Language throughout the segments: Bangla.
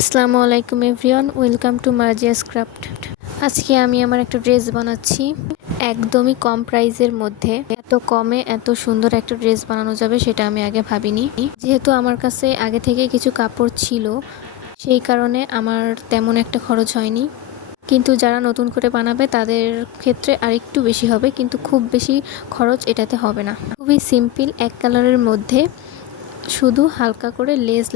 আসসালামু আলাইকুম এভরিওয়ান, ওয়েলকাম টু মার্জিয়াস ক্রাফট। আজকে আমি আমার একটা ড্রেস বানাচ্ছি একদমই কম প্রাইসের মধ্যে। এত কমে এত সুন্দর একটা ড্রেস বানানো যাবে সেটা আমি আগে ভাবিনি। যেহেতু আমার কাছে আগে থেকে কিছু কাপড় ছিল, সেই কারণে আমার তেমন একটা খরচ হয়নি। কিন্তু যারা নতুন করে বানাবে তাদের ক্ষেত্রে আরেকটু বেশি হবে, কিন্তু খুব বেশি খরচ এটাতে হবে না। খুবই সিম্পল এক কালারের মধ্যে, শুধু হালকা করে লেস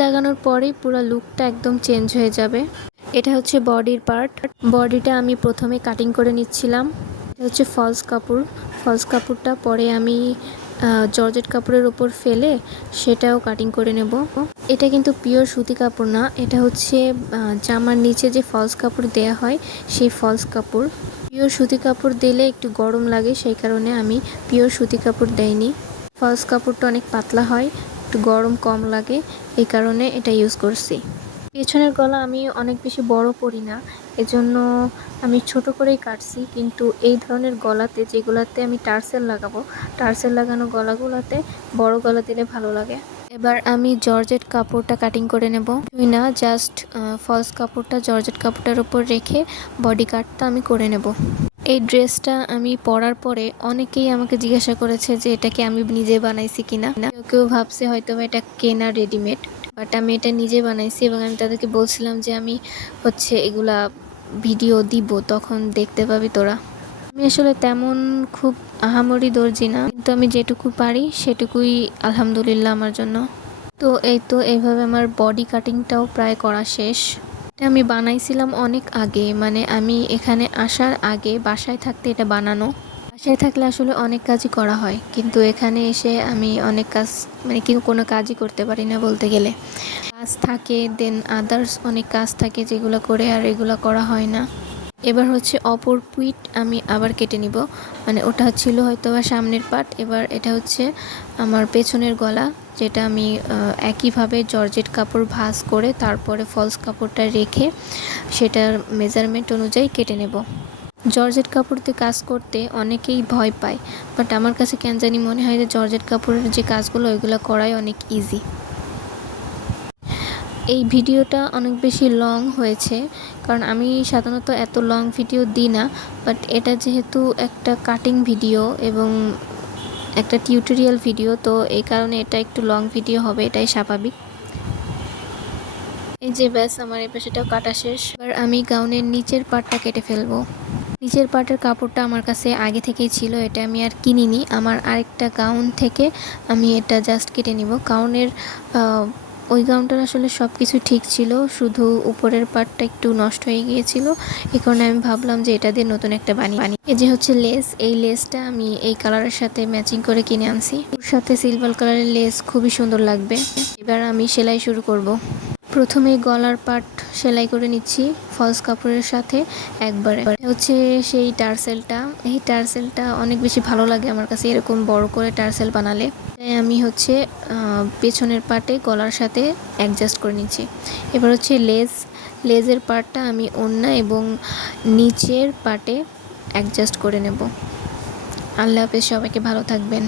লাগানোর পরেই পুরো লুকটা একদম চেঞ্জ হয়ে যাবে। এটা হচ্ছে বডির পার্ট। বডিটা আমি প্রথমে কাটিং করে নিচ্ছিলাম। এটা হচ্ছে ফলস কাপড়টা পরে আমি জর্জেট কাপড়ের উপর ফেলে সেটাও কাটিং করে নেব। এটা কিন্তু পিওর সুতি কাপড় না, এটা হচ্ছে জামার নিচে যে ফলস কাপড় দেয়া হয় সেই ফলস কাপড়। পিওর সুতি কাপড় দিলে একটু গরম লাগে, সেই কারণে আমি পিওর সুতি কাপড় দেইনি। ফলস কাপড়টা অনেক পাতলা হয়, একটু গরম কম লাগে, এই কারণে এটা ইউজ করছি। পেছনের গলা আমি অনেক বেশি বড় করি না, এজন্য আমি ছোট করেই কাটছি। কিন্তু এই ধরনের গলাতে যেগুলাতে আমি টার্সেল লাগাবো, টার্সেল লাগানো গলাগুলোতে বড় গলা দিলে ভালো লাগে। এবার আমি জর্জেট কাপড়টা কাটিং করে নেব। না, জাস্ট ফলস কাপড়টা জর্জেট কাপড়টার উপর রেখে বডি কাটটা আমি করে নেব। এই ড্রেসটা আমি পরার পরে অনেকেই আমাকে জিজ্ঞাসা করেছে যে এটা কি আমি নিজে বানাইছি কিনা। কেউ কেউ ভাবছে হয়তো এটা কেনা রেডিমেড, বাট আমি এটা নিজে বানাইছি। এবং আমি তাদেরকে বলছিলাম যে আমি হচ্ছে এগুলা ভিডিও দিব, তখন দেখতে পাবি তোরা। আমি আসলে তেমন খুব আহামরি দর্জি না, কিন্তু আমি যেটুকু পারি সেটুকুই আলহামদুলিল্লাহ আমার জন্য। তো এইভাবে আমার বডি কাটিংটাও প্রায় করা শেষ। এটা আমি বানাইছিলাম অনেক আগে, মানে আমি এখানে আসার আগে বাসায় থাকতে এটা বানানো। বাসায় থাকলে আসলে অনেক কাজই করা হয়, কিন্তু এখানে এসে আমি অনেক কাজ মানে কোনো কাজই করতে পারি না বলতে গেলে। কাজ থাকে, দেন আদার্স অনেক কাজ থাকে যেগুলো করে আর এগুলো করা হয় না। এবার হচ্ছে অপর পিঠ আমি আবার কেটে নিব, মানে ওটা ছিল হয়তো বা সামনের পার্ট। এবার এটা হচ্ছে আমার পেছনের গলা, যেটা আমি একইভাবে জর্জেট কাপড় ভাঁজ করে তারপরে ফলস কাপড়টা রেখে সেটার মেজারমেন্ট অনুযায়ী কেটে নেব। জর্জেট কাপড় দিয়ে কাজ করতে অনেকেই ভয় পায়, বাট আমার কাছে কেন জানি মনে হয় যে জর্জেট কাপড়ের যে কাজগুলো ওইগুলো করাই অনেক ইজি। এই ভিডিওটা অনেক বেশি লং হয়েছে, কারণ আমি সাধারণত এত লং ভিডিও দিই না, বাট এটা যেহেতু একটা কাটিং ভিডিও এবং একটা টিউটোরিয়াল ভিডিও, তো এই কারণে এটা একটু লং ভিডিও হবে, এটাই স্বাভাবিক। এই যে ব্যাস আমার এই পাশেটাও কাটা শেষ। এবার আমি গাউনের নিচের পার্টটা কেটে ফেলবো। নিচের পার্টের কাপড়টা আমার কাছে আগে থেকেই ছিল, এটা আমি আর কিনিনি। আমার আরেকটা গাউন থেকে আমি এটা জাস্ট কেটে নিব। ওই গাউনটার আসলে সব কিছু ঠিক ছিল, শুধু উপরের পার্টটা একটু নষ্ট হয়ে গিয়েছিল। এই কারণে আমি ভাবলাম যে এটা দিয়ে নতুন একটা বানিয়ে। এই যে হচ্ছে লেস, এই লেসটা আমি এই কালারের সাথে ম্যাচিং করে কিনে আনছি। ওর সাথে সিলভার কালারের লেস খুবই সুন্দর লাগবে। এবার আমি সেলাই শুরু করব। প্রথমে গলার পার্ট সেলাই করে নিচ্ছি ফলস কাপড়ের সাথে একবারে। হচ্ছে সেই টার্সেলটা, এই টার্সেলটা অনেক বেশি ভালো লাগে আমার কাছে, এরকম বড় করে টার্সেল বানালে। তাই আমি হচ্ছে পেছনের পার্টে গলার সাথে অ্যাডজাস্ট করে নিচ্ছি। এবার হচ্ছে লেজের পার্টটা আমি ওড়না এবং নিচের পার্টে অ্যাডজাস্ট করে নেব। আল্লাহ হাফেজ, সবাইকে ভালো থাকবেন।